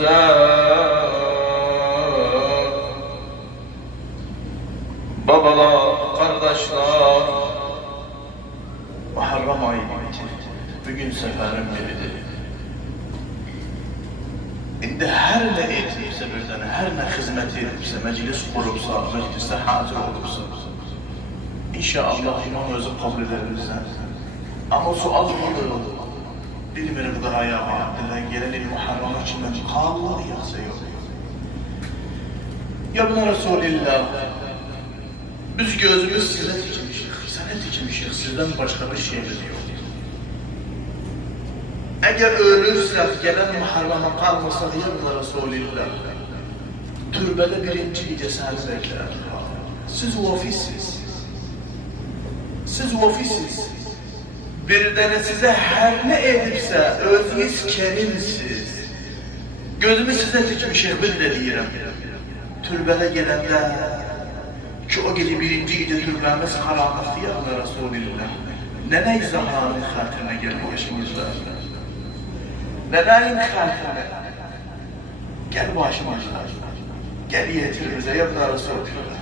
güzel. Babalar, kardeşler, Muharrem ayı bitti. Bugün seferim biridir. İndi her ne etibsə birdən, her ne hizmet edibsə, meclis kurubsa, meclisdə hazır olubsa, İnşallah İmam özü kabul eder bizden. Ama sual budur. Bilmiyorum daha ya Abdüllah gelelim Muharrem içinden kalır yoksa yok. Ya buna Resulillah, biz gözümüz size dikmişik, sana dikmişik, sizden başka bir şeyimiz yok. Eğer ölürsek, gelen Muharrem'e kalmasak ya buna Resulillah, türbede birinci gece seni bekler. Siz vafisiz. Siz vafisiz. Bir tane size her ne edipse özünüz kerimsiz. Gözümü size dikmişim, bir de deyirəm. Türbede gelende ki o gece birinci gece türbemiz karanlıktı ya da Resulillah. Neney zamanın hatırına gel başımızda. Neneyin hatırına gel başımızda. Gel yetir bize ya da Resulillah.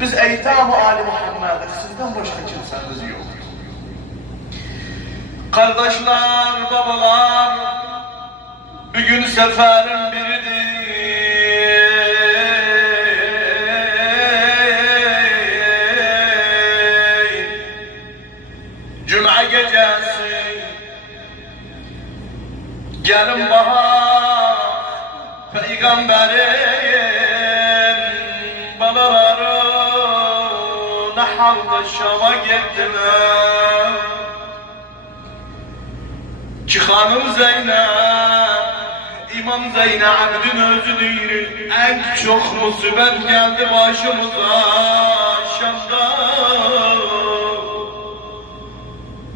Biz eytam-ı Ali Muhammed'ik, sizden başka kimseniz yok. Kardeşler, babalar, bugün seferin biridir. Cuma gecesi, gelin bahar, peygamberin balaları naharda Şam'a gittiler. Ki hanım Zeynep, İmam Zeynep'in özüdür, en çok musibet geldi başımıza Şam'da.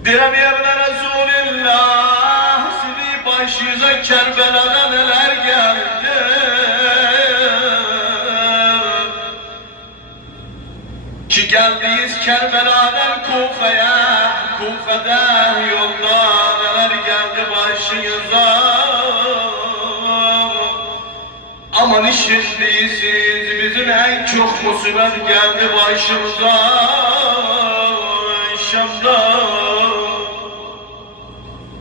Direm yerine Resulillah, sizi başınıza Kerbela'da neler geldi. Ki geldiyiz Kerbela'dan Kufe'ye, Kufe'den yolda neler geldi başınıza. Aman işitliyiz, bizim en çok musibet geldi başımıza Şam'da.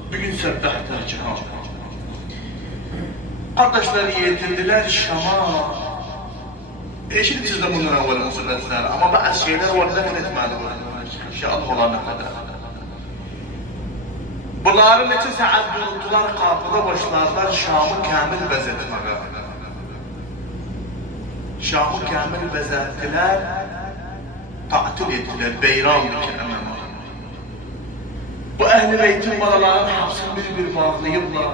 Bugün sebdahtar cihan. Kardeşler yetirdiler Şam'a. Eşit sizde bundan evvel musibetler ama bazı şeyler var da etmedi bu. İnşallah olana kadar. Bunların neçə saat durdular, kapıda başladılar Şam'ı kamil bezetmeye. Şam'ı kamil bezettiler, tatil ettiler, beyran dikiremem. Bu Ehl-i Beyt'in balalarının hapsını bir bağlayıblar.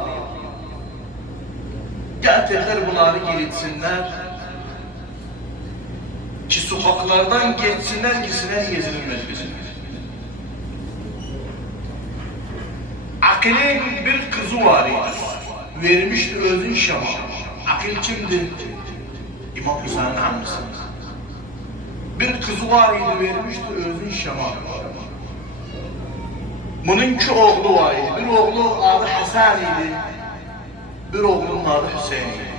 Gətirlər bunları giritsinler, ki sokaklardan geçsinler, gitsinler gezilmez bizim. Akil'in bir kızı var idi, vermişti özün Şam'a. Akil kimdi? İmam Hüseyin'in annesi. Bir kızı var idi, vermişti özün Şam'a. Bunun iki oğlu var idi, bir oğlu adı Hasan idi, bir oğlunun adı Hüseyin idi.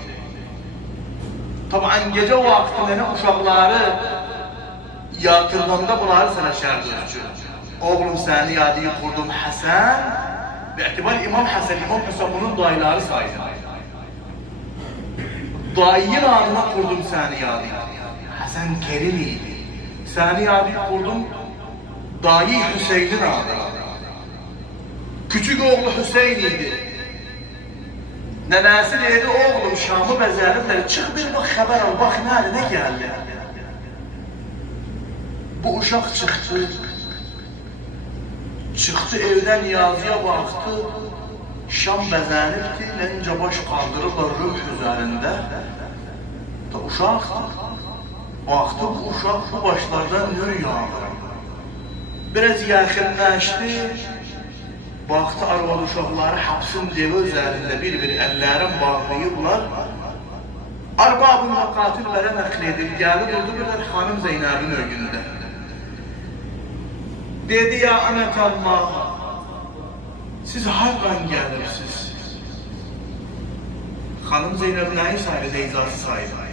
Tabi gece vaktinde uşakları yatırıldığında bunları sələşərdi. Oğlum seni yadiyi kurdum Hasan, bi'tibar İmam Hasan, İmam Hasan bunun dayıları saydı. Dayının adına kurdum seni yadiyi. Hasan Kerim idi. Seni yadiyi kurdum dayı Hüseyin'in adına. Küçük oğlu Hüseyin idi. Nenesi dedi, oğlum Şam'ı bezerimler, çık bir bak haber al, bak ne geldi. Bu uşak çıktı. Çıktı evden yazıya baktı. Şam bezenipti, lence baş kaldırırlar ruh üzerinde. Da uşaktı. Baktı bu uşak bu başlardan nur yağdı. Biraz yakınlaştı. Baktı arvad uşaqları hapsın devi üzerinde bir ellerin bağlayıblar. Arbab-ı makatillərə nəql edildi, gəldi durdular Xanım Zeynəbin örgündə. Dedi ya anətallah, siz hardan gəlirsiniz? Hanım Zeynep neyi sahibi, icazı sahibi?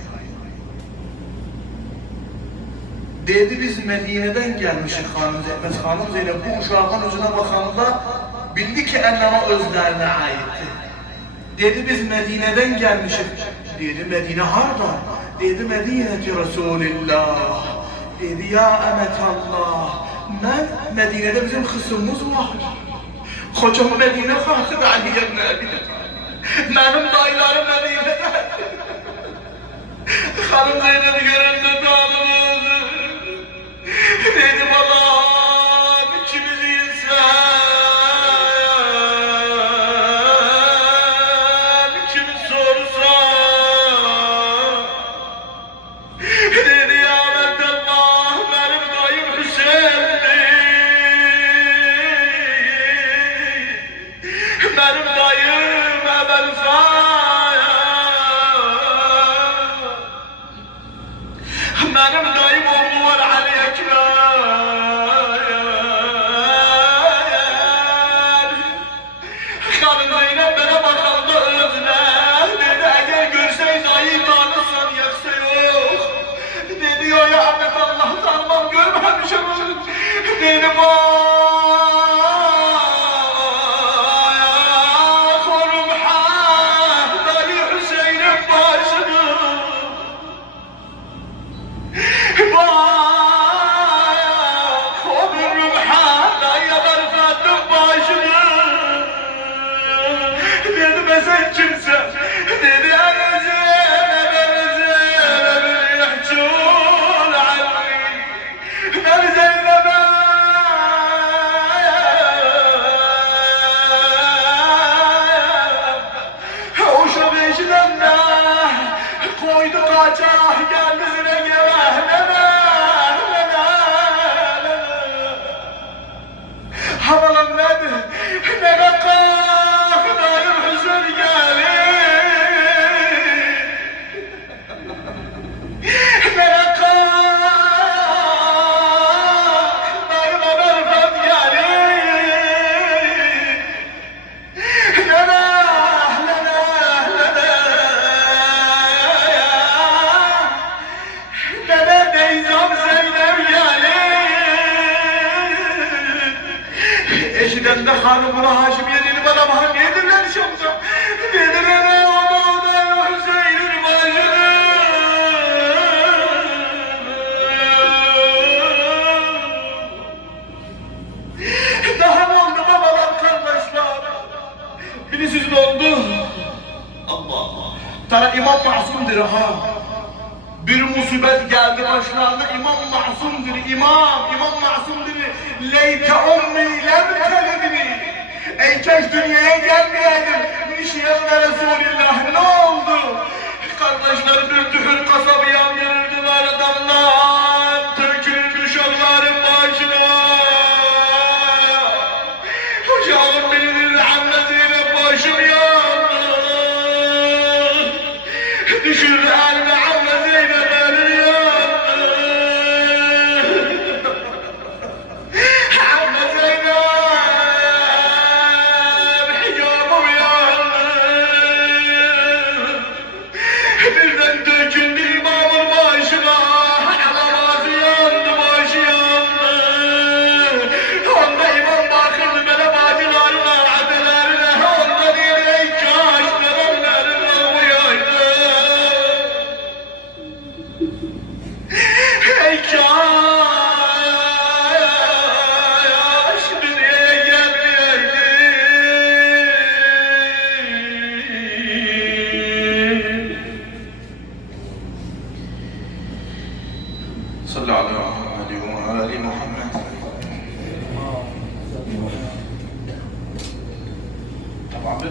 Dedi biz Medine'den gelmişik hanım Zeynep. Hanım Zeynep bu uşağın yüzüne bakanda bildi ki ennama özlerine aitti. Dedi biz Medine'den gelmişik. Dedi Medine harda? Dedi Medine-i Resulillah. Dedi ya emetallah. Medine'de bizim kısımımız var. Kocam Medine kalktı da Aliye Medine. Benim dayılarım Medine'de. Hanım Zeynep göründü tanımız. Dedim Allah'ım ikimiz insan, ikimiz sorsan. Dedi ya Allah benim dayım Hüseyin'di. Benim dayım Ebel Faya. Benim dayım oğlu var Ali Ekber. Hanım Zeynep bana bakaldı özne. Dedi eğer görseyiz dayı tanırsan yaksa yok. Dedi ya Ahmet Allah tanımam görmemişim. Dedi korum ha dayı Hüseyin'in başını. Korum ha dayı Berfat'ın başını. Dedi be sen kimsen? Dedi yahçul anni. Ben Zeynep'e uşa beşiğine koydu kaçak kendisine gevehleme. Havalan nedir? Ne kalk dayım hüzün gelir. Ne kalk dayım Berfat gelir. Nene deyzam Zeynep gelir. Eşiden de hanımına Haşimiye dedi bana bana nedirler şamcam? Dediler ne oldu da Hüseyin'in başını. Daha ne oldu babalar kardeşler? Biri sizin oldu. Allah. Tara İmam Masum'dur ha. Bir musibet geldi başlarına İmam Masum'dur. İmam Masum'dur. Leyte ummi lem teledini. Ey keş dünyaya gelmeyeydim. Nişiyemle Resulillah ne oldu? Kardeşler bir tühür kasabıya verirdiler adamlar. Tökülür uşakların başına. Ocağım bilinir annesiyle başım yandı. Düşürdü elime annesiyle benim yandı. Anne Zeynep hicabım yandı. Birden döküldü imamın başına. Namazı yandı, başı yandı. Onda imam bakırdı böyle bacılarına, adelerine. Onda değil ey kaş, nerenlerine uyaydı. Ey kaş, dünyaya gelmeyeydi. Sallallahu aleyhi ve aleyhi Muhammed. Tamam.